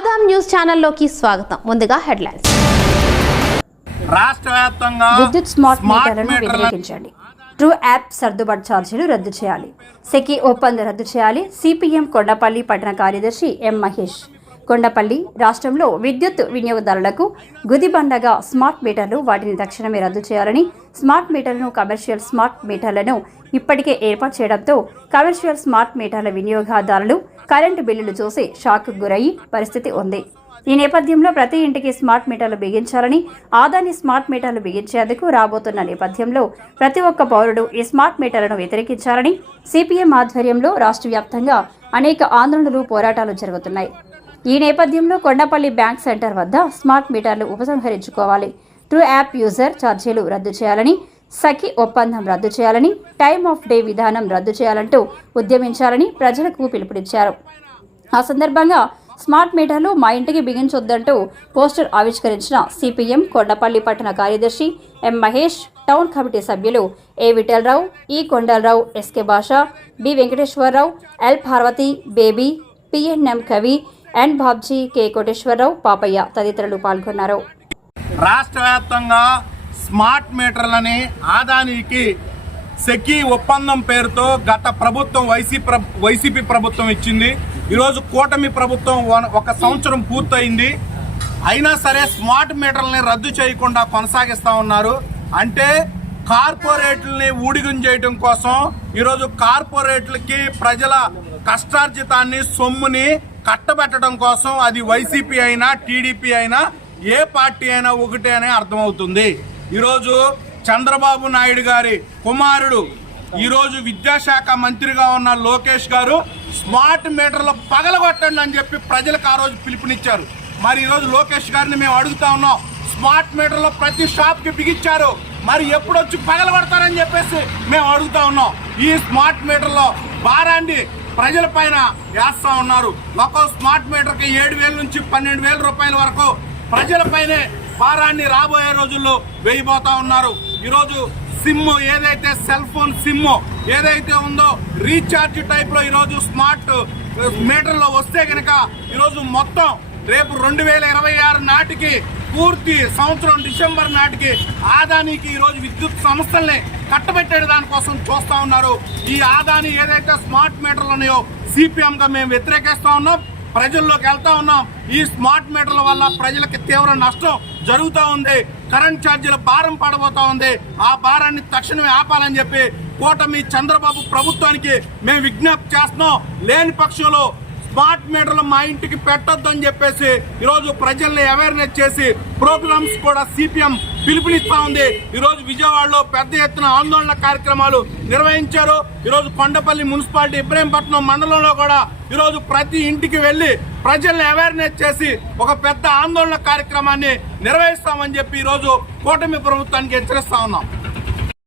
Adam news ఛానల్లోకి స్వాగతం. ముందుగా హెడ్లైన్స్. రాష్ట్ర వ్యాప్తంగా విద్యుత్ స్మార్ట్ మీటర్లను మీటర్ల వ్యతిరేకించండి. ట్రూ యాప్ సర్దుబాటు ఛార్జీలు రద్దు చేయాలి. సెకి ఒప్పందం రద్దు చేయాలి. సిపిఎం కొండపల్లి పట్టణ కార్యదర్శి ఎం మహేష్. కొండపల్లి రాష్ట్రంలో విద్యుత్ వినియోగదారులకు గుదిబండగా స్మార్ట్ మీటర్లు వాటిని తక్షణమే రద్దు చేయాలని స్మార్ట్ మీటర్లను కమర్షియల్ స్మార్ట్ మీటర్లను ఇప్పటికే ఏర్పాటు చేయడంతో కమర్షియల్ స్మార్ట్ మీటర్ల వినియోగదారులు కరెంటు బిల్లులు చూసి షాక్కు గురయ్యి పరిస్థితి ఉంది. ఈ నేపథ్యంలో ప్రతి ఇంటికి స్మార్ట్ మీటర్లు బిగించాలని ఆదాని స్మార్ట్ మీటర్లు బిగించేందుకు రాబోతున్న నేపథ్యంలో ప్రతి ఒక్క పౌరుడు ఈ స్మార్ట్ మీటర్లను వ్యతిరేకించాలని సిపిఎం ఆధ్వర్యంలో రాష్ట్ర వ్యాప్తంగా అనేక ఆందోళనలు పోరాటాలు జరుగుతున్నాయి. ఈ నేపథ్యంలో కొండపల్లి బ్యాంక్ సెంటర్ వద్ద స్మార్ట్ మీటర్లు ఉపసంహరించుకోవాలి. ట్రూ యాప్ యూజర్ ఛార్జీలు రద్దు చేయాలని సఖి ఒప్పందం రద్దు చేయాలని టైమ్ ఆఫ్ డే విధానం రద్దు చేయాలంటూ ఉద్యమించాలని ప్రజలకు పిలుపునిచ్చారు. ఆ సందర్భంగా స్మార్ట్ మీటర్లు మా ఇంటికి బిగించొద్దంటూ పోస్టర్ ఆవిష్కరించిన సిపిఎం కొండపల్లి పట్టణ కార్యదర్శి ఎం మహేష్ టౌన్ కమిటీ సభ్యులు A Vithalarao E Kondalarao S K Basha B Venkateswararao L Parvathi Baby PNM Kavi N Babji K Koteswararao Papaiah తదితరులు పాల్గొన్నారు. రాష్ట్ర వ్యాప్తంగా స్మార్ట్ మీటర్లని ఆదానికి సెకీ ఒప్పందం పేరుతో గత ప్రభుత్వం వైసీ వైసీపీ ప్రభుత్వం ఇచ్చింది. ఈరోజు కూటమి ప్రభుత్వం ఒక సంవత్సరం పూర్తయింది. అయినా సరే స్మార్ట్ మీటర్లని రద్దు చేయకుండా కొనసాగిస్తా ఉన్నారు. అంటే కార్పొరేట్లని ఊడిగం చేయడం కోసం ఈరోజు కార్పొరేట్లకి ప్రజల కష్టార్జితాన్ని సొమ్ముని కట్టబెట్టడం కోసం అది వైసీపీ అయినా టీడీపీ అయినా ఏ పార్టీ అయినా ఒకటే అని అర్థమవుతుంది. ఈరోజు చంద్రబాబు నాయుడు గారి కుమారుడు ఈరోజు విద్యాశాఖ మంత్రిగా ఉన్న లోకేష్ గారు స్మార్ట్ మీటర్లు పగలగొట్టండి అని చెప్పి ప్రజలకు ఆ రోజు పిలుపునిచ్చారు. మరి ఈరోజు లోకేష్ గారిని మేము అడుగుతా ఉన్నాం స్మార్ట్ మీటర్లు ప్రతి షాప్కి బిగించారు మరి ఎప్పుడు వచ్చి పగలగొడతారని చెప్పేసి మేము అడుగుతా ఉన్నాం. ఈ స్మార్ట్ మీటర్లో భారాన్ని ప్రజల పైన వేస్తా ఉన్నారు. ఒక్కో స్మార్ట్ మీటర్కి ఏడు వేల నుంచి పన్నెండు వేల రూపాయల వరకు ప్రజలపైనే భారాన్ని రాబోయే రోజుల్లో వేయబోతా ఉన్నారు. ఈరోజు సిమ్ ఏదైతే సెల్ ఫోన్ సిమ్ ఏదైతే ఉందో రీఛార్జ్ టైప్లో ఈరోజు స్మార్ట్ మీటర్లో వస్తే కనుక ఈరోజు మొత్తం రేపు రెండు వేల ఇరవై ఆరు నాటికి పూర్తి సంవత్సరం డిసెంబర్ నాటికి ఆదానికి ఈరోజు విద్యుత్ సంస్థల్ని కట్టబెట్టే దానికోసం చూస్తూ ఉన్నారు. ఈ ఆదాని ఏదైతే స్మార్ట్ మీటర్లు ఉన్నాయో సిపిఎంగా మేము వ్యతిరేకిస్తూ ఉన్నాం ప్రజల్లోకి వెళ్తా ఉన్నాం. ఈ స్మార్ట్ మీటర్ల వల్ల ప్రజలకి తీవ్ర నష్టం జరుగుతూ ఉంది. కరెంట్ ఛార్జీల భారం పడబోతా ఉంది. ఆ భారాన్ని తక్షణమే ఆపాలని చెప్పి కూటమి చంద్రబాబు ప్రభుత్వానికి మేము విజ్ఞప్తి చేస్తున్నాం. లేని పక్షంలో స్మార్ట్ మీటర్లు మా ఇంటికి పెట్టొద్దు అని చెప్పేసి ఈరోజు ప్రజల్ని అవేర్నెస్ చేసి ప్రోగ్రామ్స్ కూడా సిపిఎం పిలుపునిస్తా ఉంది. ఈరోజు విజయవాడలో పెద్ద ఎత్తున ఆందోళన కార్యక్రమాలు నిర్వహించారు. ఈరోజు కొండపల్లి మున్సిపాలిటీ ఇబ్రహీంపట్నం మండలంలో కూడా ఈరోజు ప్రతి ఇంటికి వెళ్ళి ప్రజల్ని అవేర్నెస్ చేసి ఒక పెద్ద ఆందోళన కార్యక్రమాన్ని నిర్వహిస్తామని చెప్పి ఈరోజు కూటమి ప్రభుత్వానికి హెచ్చరిస్తా ఉన్నాం.